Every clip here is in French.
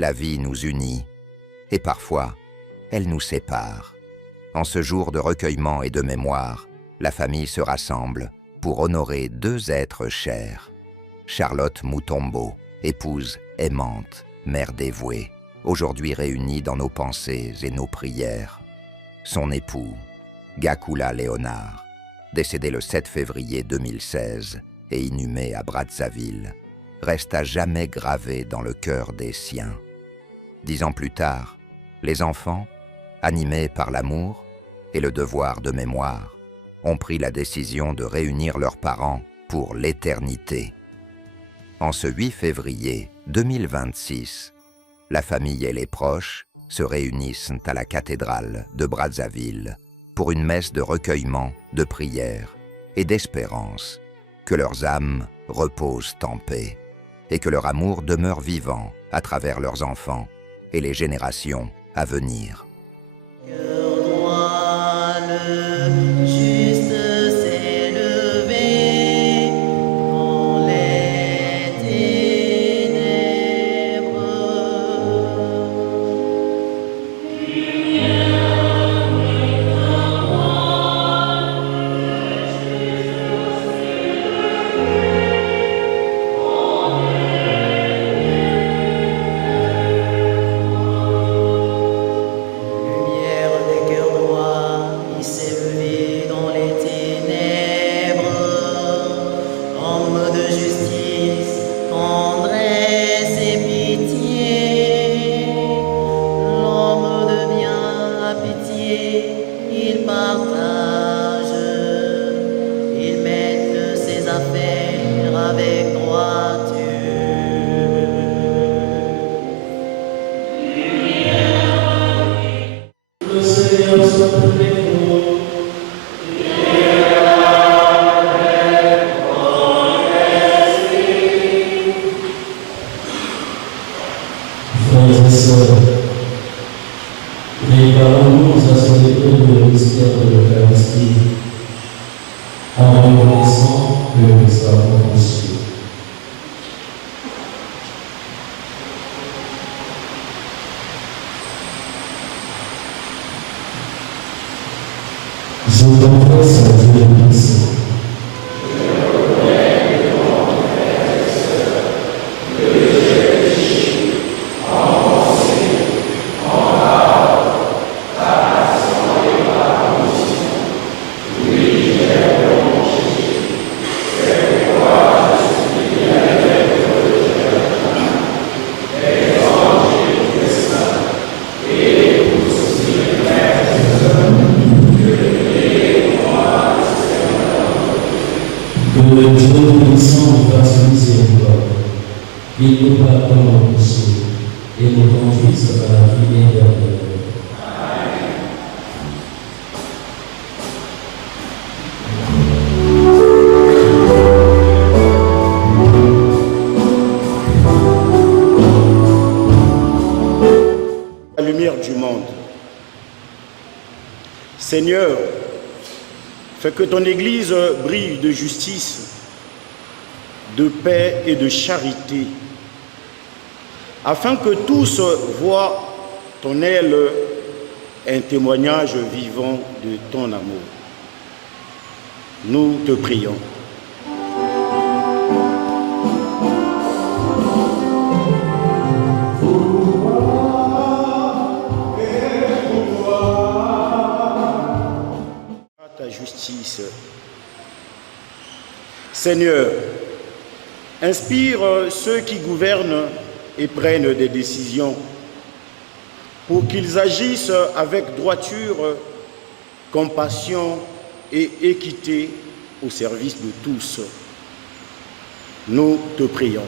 La vie nous unit, et parfois, elle nous sépare. En ce jour de recueillement et de mémoire, la famille se rassemble pour honorer deux êtres chers. Charlotte Mutombo, épouse aimante, mère dévouée, aujourd'hui réunie dans nos pensées et nos prières. Son époux, Gakula Léonard, décédé le 7 février 2016 et inhumé à Brazzaville, reste à jamais gravé dans le cœur des siens. 10 ans plus tard, les enfants, animés par l'amour et le devoir de mémoire, ont pris la décision de réunir leurs parents pour l'éternité. En ce 8 février 2026, la famille et les proches se réunissent à la cathédrale de Brazzaville pour une messe de recueillement, de prière et d'espérance, que leurs âmes reposent en paix et que leur amour demeure vivant à travers leurs enfants et les générations à venir. Préparons-nous à célébrer le mystère de l'Eucharistie en reconnaissant que nous avons reçu. Je confesse à Dieu puissant. Que Dieu puissant nous fasse miséricorde, qu'il nous pardonne nos péchés et nous conduise à la vie éternelle. La lumière du monde. Seigneur, fais que ton Église brille de justice, de paix et de charité, afin que tous voient ton aile un témoignage vivant de ton amour. Nous te prions. Ta justice. Seigneur, inspire ceux qui gouvernent et prennent des décisions pour qu'ils agissent avec droiture, compassion et équité au service de tous. Nous te prions.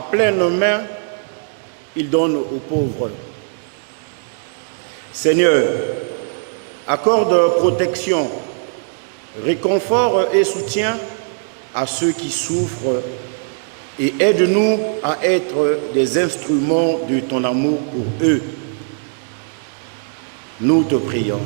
à pleine main, il donne aux pauvres. Seigneur, accorde protection, réconfort et soutien à ceux qui souffrent et aide-nous à être des instruments de ton amour pour eux. Nous te prions.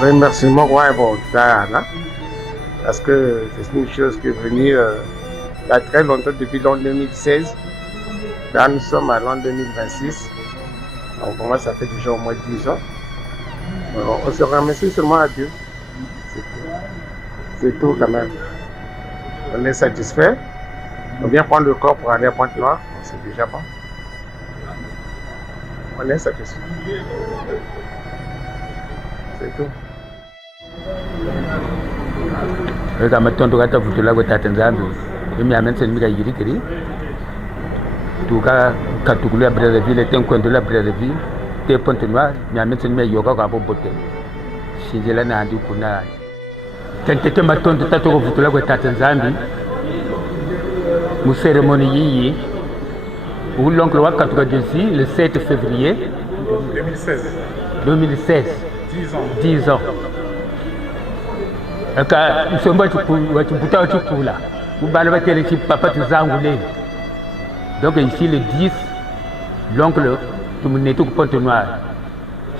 Remerciement, ouais, bon, là, parce que c'est une chose qui est venue il y a très longtemps, depuis l'an 2016. Là, nous sommes à l'an 2026. Donc, pour moi, ça fait déjà au moins 10 ans. Alors, on se remercie seulement à Dieu. C'est tout quand même. On est satisfait. On vient prendre le corps pour aller à Pointe-Noire. C'est déjà bon. On est satisfait. C'est tout. Kama tonto kata vutula kwa tata nzambi imi amense nimika yirikiri tuka katukulu ya Brazzaville tenkwendo la Brazzaville te Pointe-Noire mi amense nimika yoga kwa bobote shinjela na andi kuna tentete matonto tatoko vutula kwa tata nzambi mu cérémonie yiyi où l'oncle wa katuka desi le 7 février 2016 10 ans aka msomba wachiputa wachikula mubala batele chipapa tuzangu le Donc ici le 10, l'oncle, tu me n'es tout Pointe-Noire.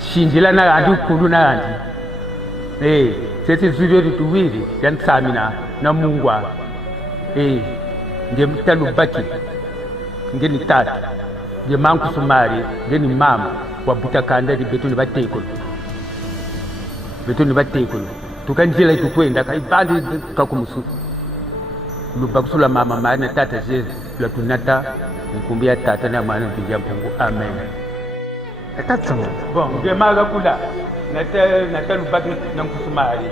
Shinjila na andi kulu na andi. C'est zurio du tuwiri, yan samina, na mungwa. Nge talubaki, nge ni tatu, nge manku sumari, nge ni mama, wabuta kanda di betuni batekulu. Betuni batekulu. Tukanjila itukwenda, kaibandi kakumusu. Lubakusula mama maana tata jezi, la tunata, nkumbia tata na maana mpinja mpungu. Amen. Bon, nge maga kula, nata lubaki na mkusumari.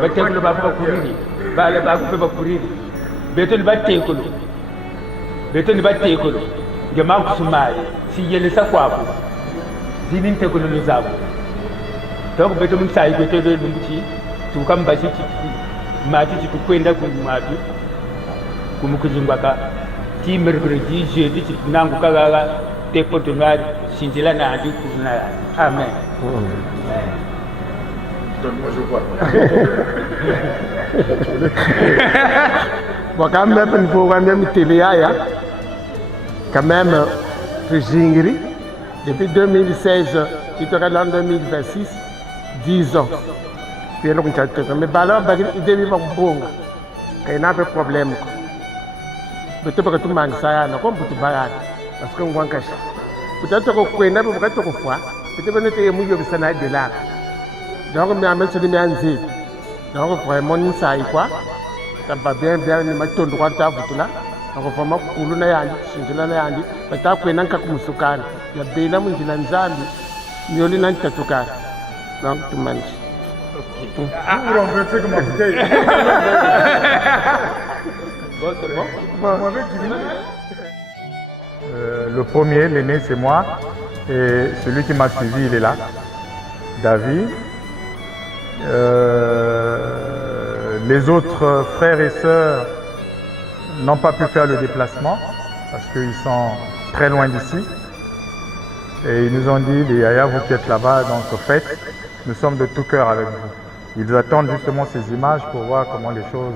Batekulu babu kuriri. Bale bakupe bakuriri betoni batekulu nge mankusumali siyelesa kwabo zini ntekulu nizabo donc betoni msayi betoni lumbuchi tukambashi mati tukwenda kumatu kumukujingwaka ti mercredi jeudi nangu kagaga te Pointe-Noire Shinjila na andi kuna. Amen. Donne-moi, je vois. Bon, quand même, quand même, depuis 2016, il te en 2026, 10 ans. Mais alors, il devait y avoir un bon. Il y a un problème. Peut-être que tout le monde sait, comme tout le monde, parce qu'on voit caché. Peut-être que vous avez un fois, peut-être que vous avez de là. Donc, je suis venu à Nzi. Donc, vraiment, nous savons quoi. Ça va bien, nous mettons droit à vous là. Donc, vraiment, pour nous, nous avons dit, nous avons dit, mais tu as pris un cas comme Soukane. Il y a bien là, nous avons dit, nous avons dit, donc, tu manges. Vous renversez comme un bouteille. Bon, c'est bon. Le premier, l'aîné, c'est moi. Et celui qui m'a suivi, il est là. David. Les autres frères et sœurs n'ont pas pu faire le déplacement parce qu'ils sont très loin d'ici. Et ils nous ont dit, les Yaya, vous qui êtes là-bas, donc au fait, nous sommes de tout cœur avec vous. Ils attendent justement ces images pour voir comment les choses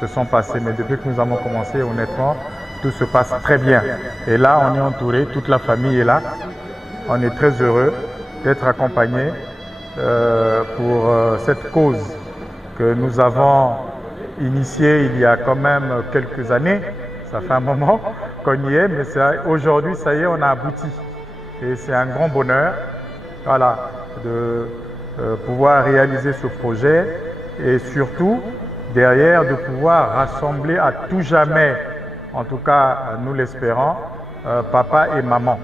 se sont passées. Mais depuis que nous avons commencé, honnêtement, tout se passe très bien. Et là, on est entouré, toute la famille est là. On est très heureux d'être accompagnés pour cette cause que nous avons initiée il y a quand même quelques années. Ça fait un moment qu'on y est, mais aujourd'hui, ça y est, on a abouti. Et c'est un grand bonheur, voilà, de pouvoir réaliser ce projet et surtout, derrière, de pouvoir rassembler à tout jamais, en tout cas nous l'espérons, papa et maman.